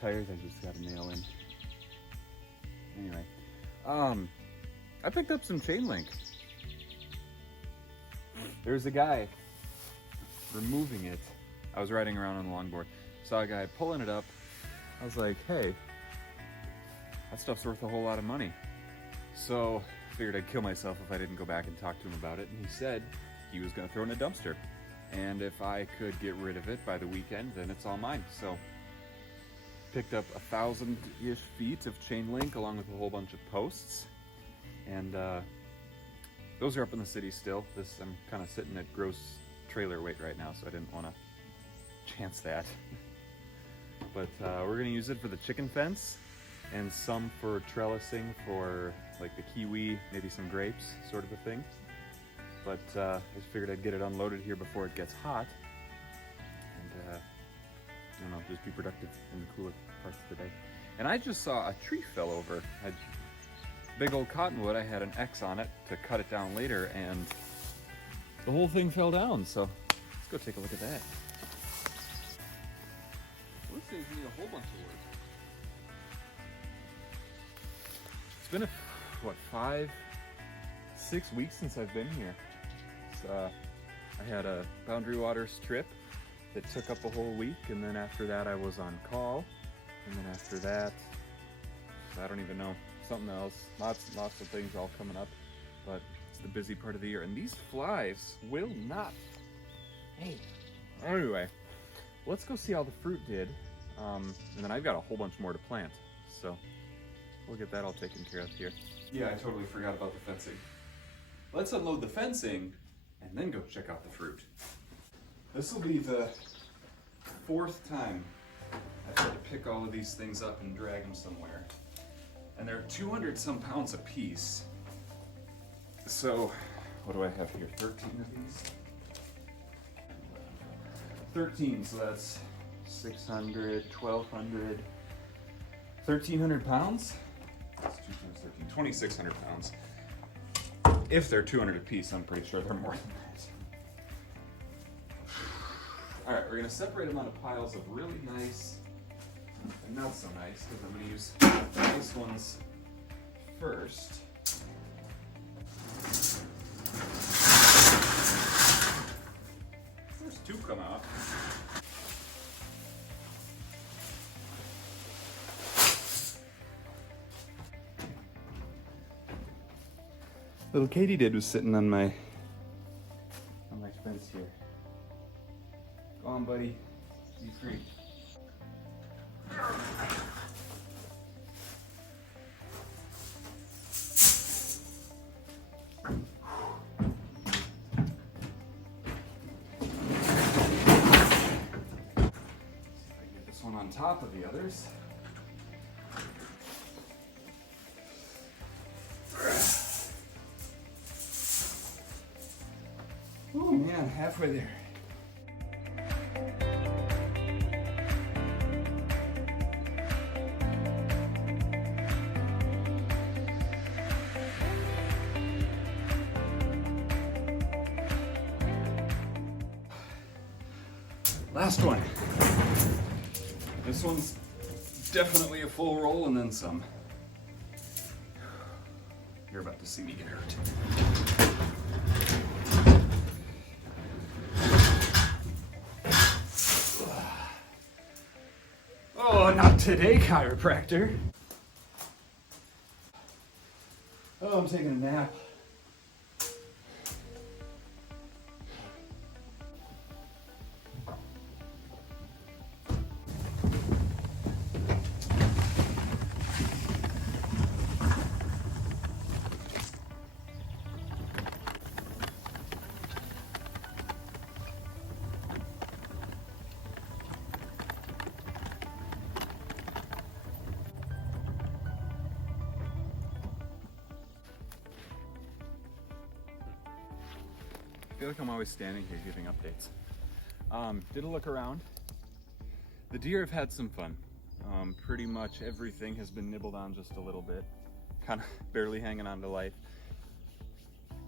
tires I just got to nail in. Anyway, I picked up some chain link. There's a guy removing it. I was riding around on the longboard, saw a guy pulling it up. I was like, hey, that stuff's worth a whole lot of money. So I figured I'd kill myself if I didn't go back and talk to him about it. And he said he was gonna throw it in a dumpster. And if I could get rid of it by the weekend, then it's all mine. So picked up 1,000-ish feet of chain link along with a whole bunch of posts. And those are up in the city still. I'm kind of sitting at gross trailer weight right now, so I didn't want to chance that. But we're gonna use it for the chicken fence and some for trellising for like the kiwi, maybe some grapes, sort of a thing. But I just figured I'd get it unloaded here before it gets hot. And I don't know, just be productive in the cooler parts of the day. And I just saw a tree fell over. Big old cottonwood, I had an X on it to cut it down later, and the whole thing fell down. So let's go take a look at that. This saves me a whole bunch of work. It's been what, 5-6 weeks since I've been here. I had a Boundary Waters trip that took up a whole week, and then after that I was on call, and then after that, I don't even know, something else. Lots of things all coming up, but it's the busy part of the year, and these flies will not. Hey. Anyway, let's go see how the fruit did, and then I've got a whole bunch more to plant, so we'll get that all taken care of here. Yeah, I totally forgot about the fencing. Let's unload the fencing and then go check out the fruit. This will be the 4th time I've had to pick all of these things up and drag them somewhere. And they're 200 some pounds a piece. So, what do I have here? 13 of these? 13, so that's 600, 1,200, 1,300 pounds? That's 2 times 13, 2,600 pounds. If they're 200 a piece, I'm pretty sure they're more than that. All right, we're gonna separate them into piles of really nice and not so nice, because I'm gonna use the nice ones first. First 2 come out. Little katydid was sitting on my fence here. Go on, buddy. Be free. Get this one on top of the others. Oh man, halfway there. Last one. This one's definitely a full roll and then some. You're about to see me get hurt. Oh, not today, chiropractor. Oh, I'm taking a nap. I feel like I'm always standing here giving updates. Did a look around. The deer have had some fun. Pretty much everything has been nibbled on just a little bit, kind of barely hanging on to life.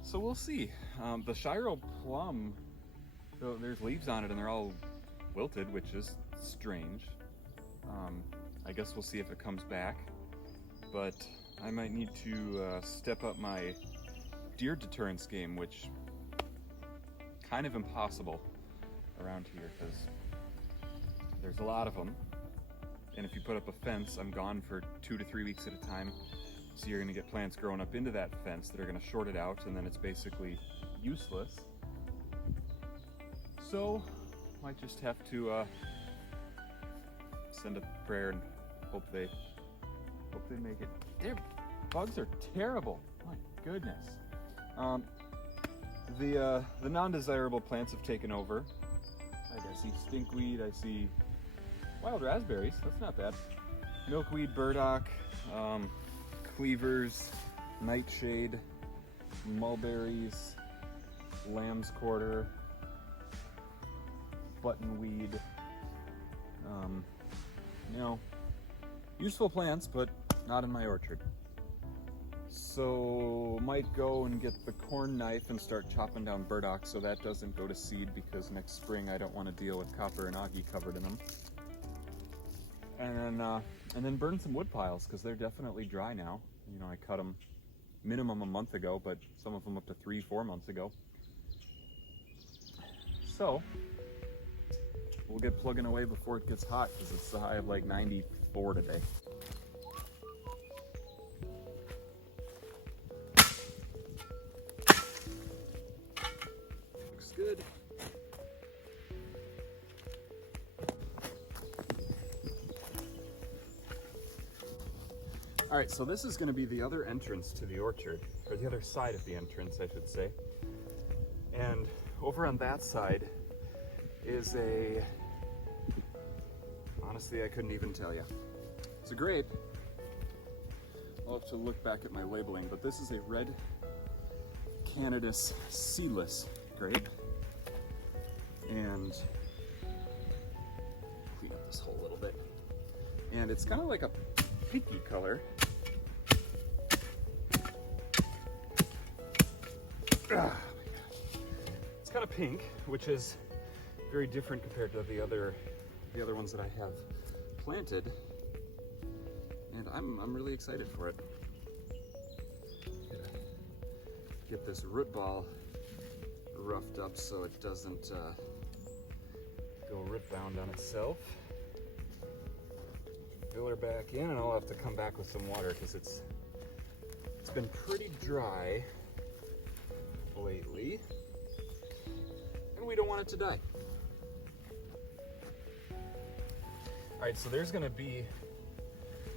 So we'll see. The Shiro plum, there's leaves on it and they're all wilted, which is strange. I guess we'll see if it comes back. But I might need to step up my deer deterrence game, which kind of impossible around here because there's a lot of them. And if you put up a fence, I'm gone for 2 to 3 weeks at a time. So you're gonna get plants growing up into that fence that are gonna short it out, and then it's basically useless. So might just have to send a prayer and hope they make it. Their bugs are terrible. My goodness. The non-desirable plants have taken over. Like I see stinkweed, I see wild raspberries. That's not bad. Milkweed, burdock, cleavers, nightshade, mulberries, lamb's quarter, buttonweed. You know, useful plants, but not in my orchard. So might go and get the corn knife and start chopping down burdock so that doesn't go to seed, because next spring I don't want to deal with copper and oggy covered in them. And then burn some wood piles, because they're definitely dry now. You know, I cut them minimum a month ago, but some of them up to 3-4 months ago. So we'll get plugging away before it gets hot, because it's the high of like 94 today. Looks good. All right, so this is going to be the other entrance to the orchard, or the other side of the entrance, I should say. And over on that side is honestly, I couldn't even tell you. It's a grape. I'll have to look back at my labeling, but this is a red Canada's seedless grape. And clean up this hole a little bit. And it's kind of like a pinky color. Oh my gosh. It's kind of pink, which is very different compared to the other ones that I have planted, and I'm really excited for it. Get this root ball roughed up so it doesn't go root bound on itself. Fill her back in, and I'll have to come back with some water because it's been pretty dry lately, and we don't want it to die. All right, so there's gonna be,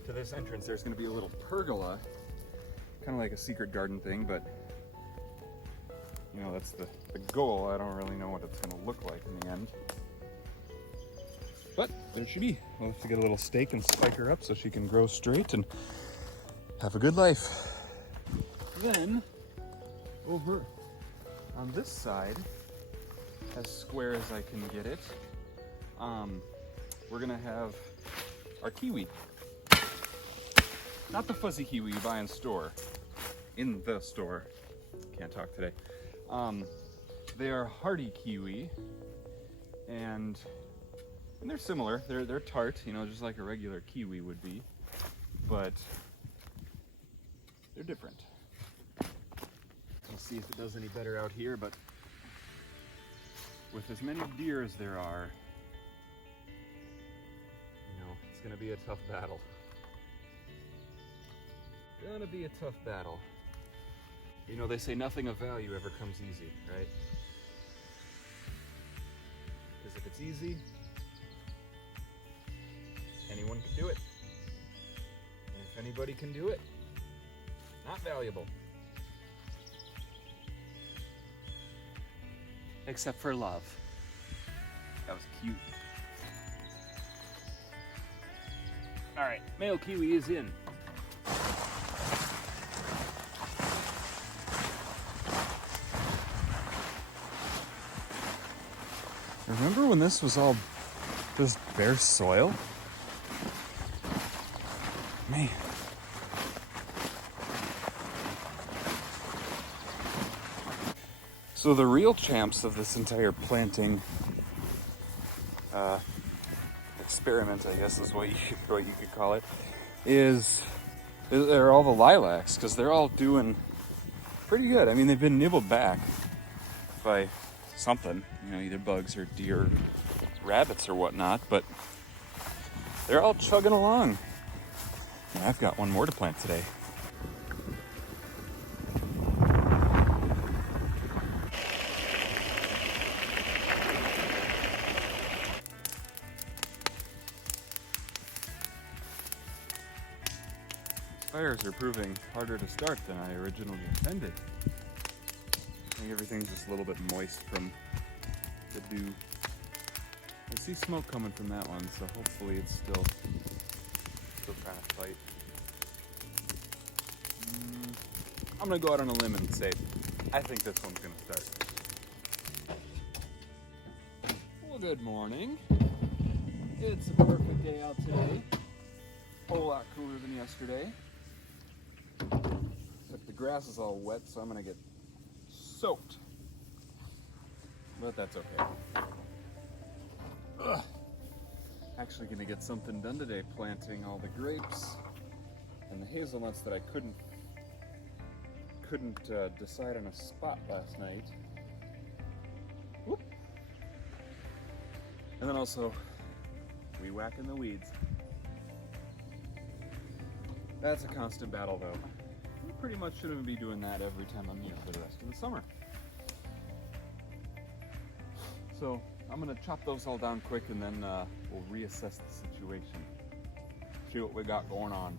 to this entrance, there's gonna be a little pergola, kind of like a secret garden thing, but you know, that's the goal. I don't really know what it's gonna look like in the end. But there she be. We'll have to get a little stake and spike her up so she can grow straight and have a good life. Then, over on this side, as square as I can get it, we're gonna have our kiwi. Not the fuzzy kiwi you buy in the store. Can't talk today. They are hardy kiwi, and they're similar. They're tart, you know, just like a regular kiwi would be, but they're different. We'll see if it does any better out here, but with as many deer as there are, you know, it's gonna be a tough battle. Gonna be a tough battle. You know, they say nothing of value ever comes easy, right? Because if it's easy, anyone can do it. And if anybody can do it, not valuable. Except for love. That was cute. All right, male kiwi is in. Remember when this was all just bare soil? Man. So the real champs of this entire planting, if experiment, I guess is what you could call it, are all the lilacs, because they're all doing pretty good. I mean, they've been nibbled back by something, you know, either bugs or deer, rabbits or whatnot, but they're all chugging along. And I've got one more to plant today. Fires are proving harder to start than I originally intended. I think everything's just a little bit moist from the dew. I see smoke coming from that one, so hopefully it's still trying to fight. I'm gonna go out on a limb and say I think this one's gonna start. Well, good morning. It's a perfect day out today. A whole lot cooler than yesterday. Except the grass is all wet, so I'm gonna get soaked. But that's okay. Ugh. Actually gonna get something done today, planting all the grapes and the hazelnuts that I couldn't decide on a spot last night. Whoop. And then also we whacking the weeds. That's a constant battle though. We pretty much shouldn't be doing that every time I'm here for the rest of the summer. So I'm gonna chop those all down quick and then we'll reassess the situation. See what we got going on.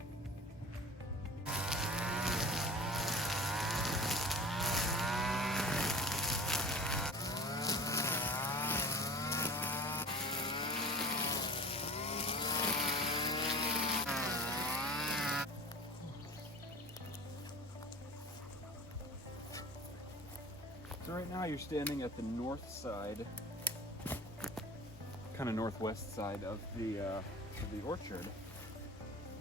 So right now you're standing at the north side, kind of northwest side of the orchard,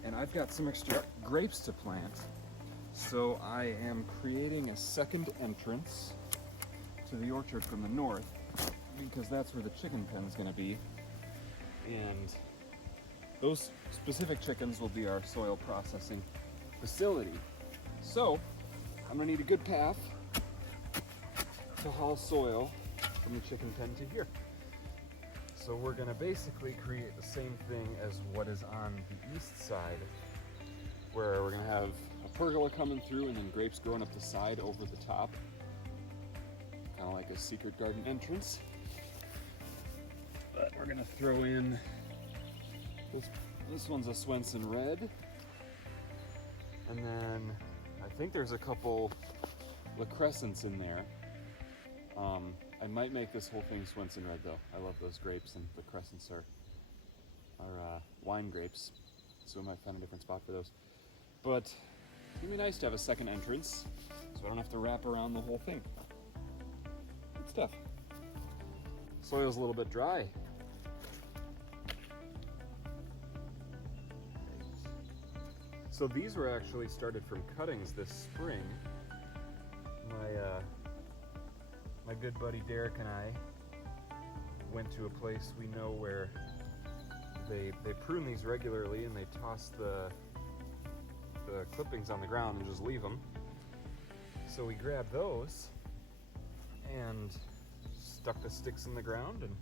and I've got some extra grapes to plant. So I am creating a second entrance to the orchard from the north because that's where the chicken pen is going to be, and those specific chickens will be our soil processing facility. So I'm going to need a good path to haul soil from the chicken pen to here. So we're gonna basically create the same thing as what is on the east side, where we're gonna have a pergola coming through and then grapes growing up the side over the top, kind of like a secret garden entrance. But we're gonna throw in this one's a Swenson red, and then I think there's a couple lacrescents in there. I might make this whole thing Swenson red though. I love those grapes, and the crescents are wine grapes, so I might find a different spot for those. But it's gonna be nice to have a second entrance, so I don't have to wrap around the whole thing. Good stuff. Soil's a little bit dry. So these were actually started from cuttings this spring. My good buddy Derek and I went to a place we know where they prune these regularly, and they toss the clippings on the ground and just leave them. So we grabbed those and stuck the sticks in the ground, and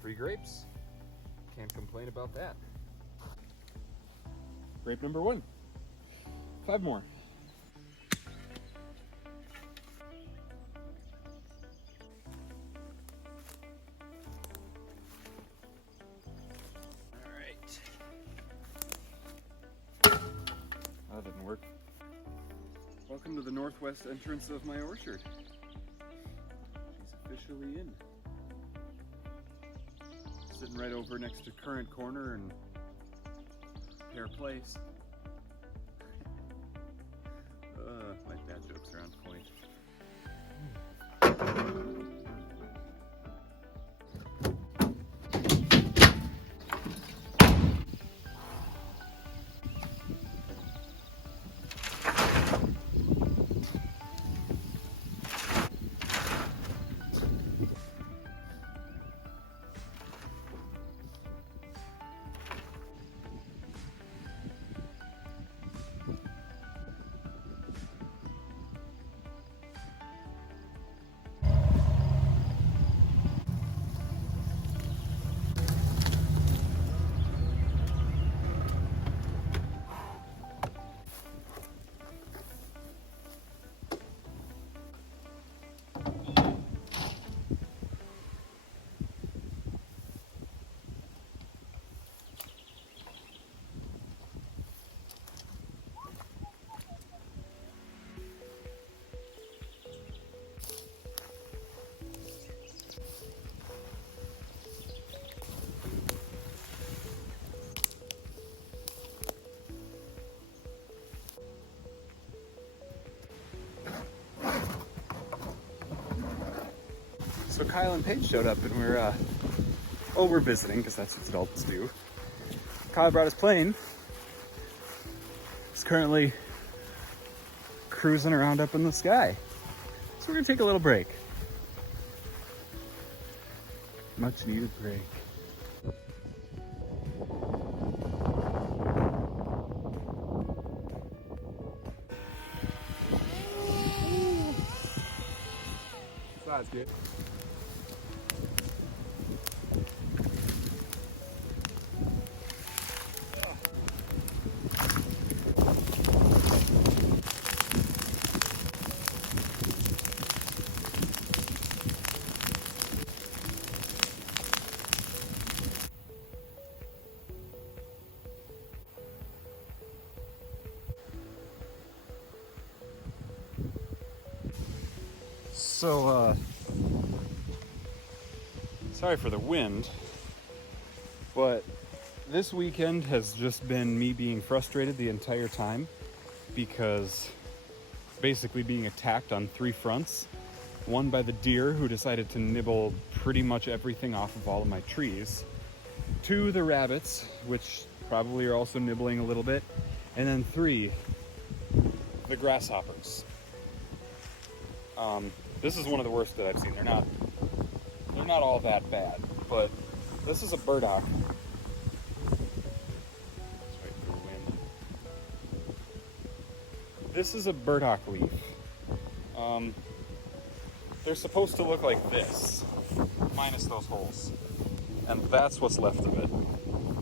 3 grapes. Can't complain about that. Grape number 1. 5 more. That didn't work. Welcome to the northwest entrance of my orchard. She's officially in. Sitting right over next to Current Corner and Pear Place. My dad jokes are on point. So Kyle and Paige showed up and we're visiting because that's what adults do. Kyle brought his plane. It's currently cruising around up in the sky. So we're gonna take a little break. Much needed break. That's good. So, sorry for the wind, but this weekend has just been me being frustrated the entire time because basically being attacked on 3 fronts. One by the deer who decided to nibble pretty much everything off of all of my trees. 2, the rabbits, which probably are also nibbling a little bit. And then 3, the grasshoppers. This is one of the worst that I've seen. They're not all that bad, but this is a burdock. Let's wait for the wind. This is a burdock leaf. They're supposed to look like this, minus those holes. And that's what's left of it.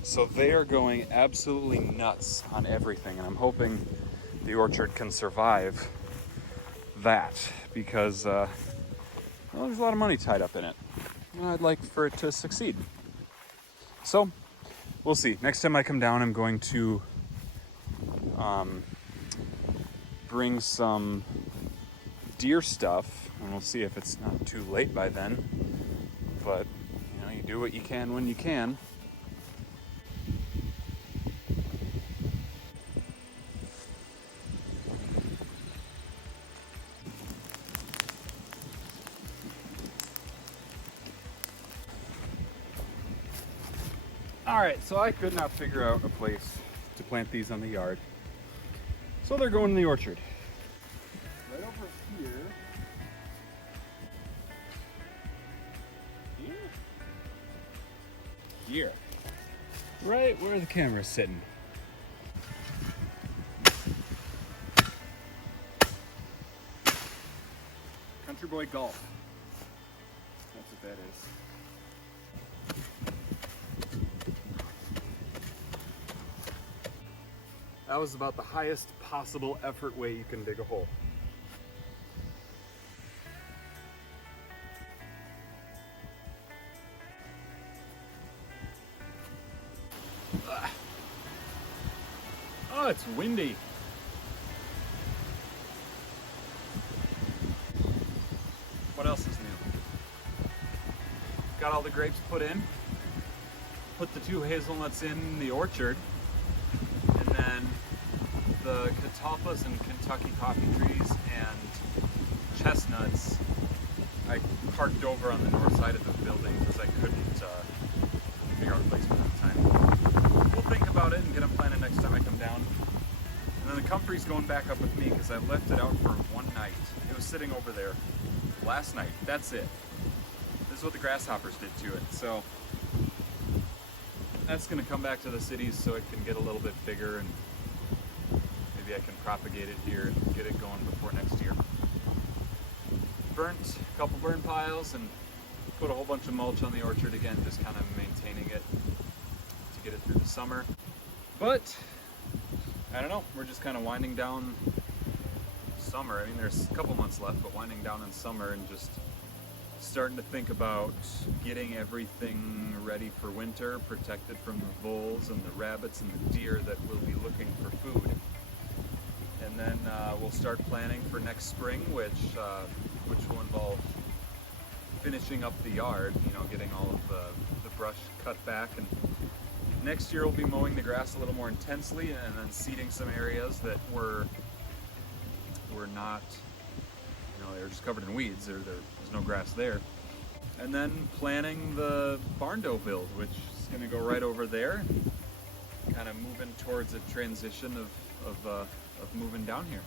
So they are going absolutely nuts on everything, and I'm hoping the orchard can survive that because well, there's a lot of money tied up in it. And I'd like for it to succeed. So we'll see. Next time I come down, I'm going to bring some deer stuff, and we'll see if it's not too late by then. But you know, you do what you can when you can. All right, so I could not figure out a place to plant these on the yard. So they're going in the orchard. Right over here. Here. Right where the camera's sitting. Country Boy Golf. That's what that is. That was about the highest possible effort way you can dig a hole. Oh, it's windy. What else is new? Got all the grapes put in. Put the 2 hazelnuts in the orchard. And then the catalpas and Kentucky coffee trees and chestnuts I parked over on the north side of the building because I couldn't figure out a place for them at the time. We'll think about it and get them planted next time I come down. And then the comfrey's going back up with me because I left it out for one night. It was sitting over there last night. That's it. This is what the grasshoppers did to it. So that's going to come back to the cities so it can get a little bit bigger, and maybe I can propagate it here and get it going before next year. Burnt a couple burn piles and put a whole bunch of mulch on the orchard again, just kind of maintaining it to get it through the summer. But I don't know, we're just kind of winding down summer. I mean, there's a couple months left, but winding down in summer and just starting to think about getting everything ready for winter, protected from the voles and the rabbits and the deer that will be looking for food. And then we'll start planning for next spring, which will involve finishing up the yard, you know, getting all of the brush cut back. And next year we'll be mowing the grass a little more intensely and then seeding some areas that were not, you know, they're just covered in weeds. There's no grass there. and then planning the barn dough build, which is going to go right over there, kind of moving towards a transition of moving down here.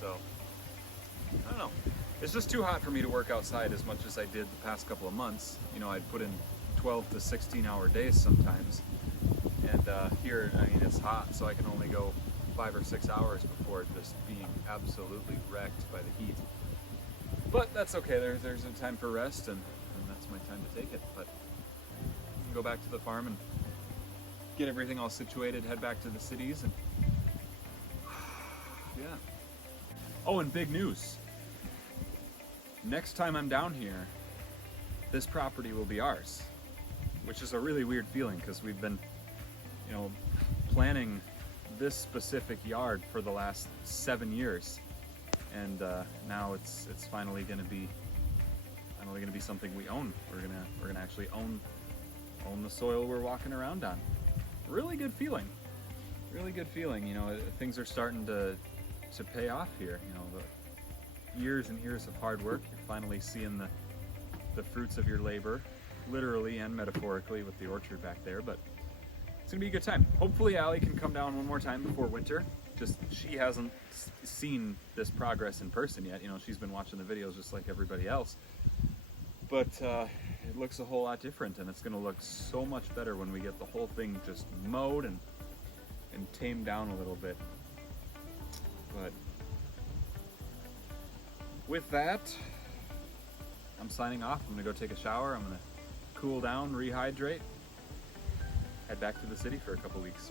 So, I don't know. It's just too hot for me to work outside as much as I did the past couple of months. You know, I'd put in 12 to 16-hour days sometimes. And here, I mean, it's hot, so I can only go 5 or 6 hours before just being absolutely wrecked by the heat. But that's okay. There's a time for rest, and that's my time to take it. But I can go back to the farm and get everything all situated, head back to the cities, and yeah. Oh, and big news. Next time I'm down here, this property will be ours, which is a really weird feeling because we've been, you know, planning this specific yard for the last 7 years, and now it's finally going to be something we own. We're gonna actually own the soil we're walking around on. Really good feeling. Really good feeling. You know, things are starting to pay off here. You know, the years and years of hard work, you're finally seeing the fruits of your labor, literally and metaphorically with the orchard back there. But it's gonna be a good time. Hopefully Allie can come down one more time before winter. Just, she hasn't seen this progress in person yet. You know, she's been watching the videos just like everybody else. But it looks a whole lot different, and it's gonna look so much better when we get the whole thing just mowed and tamed down a little bit. But with that, I'm signing off. I'm gonna go take a shower. I'm gonna cool down, rehydrate, head back to the city for a couple weeks.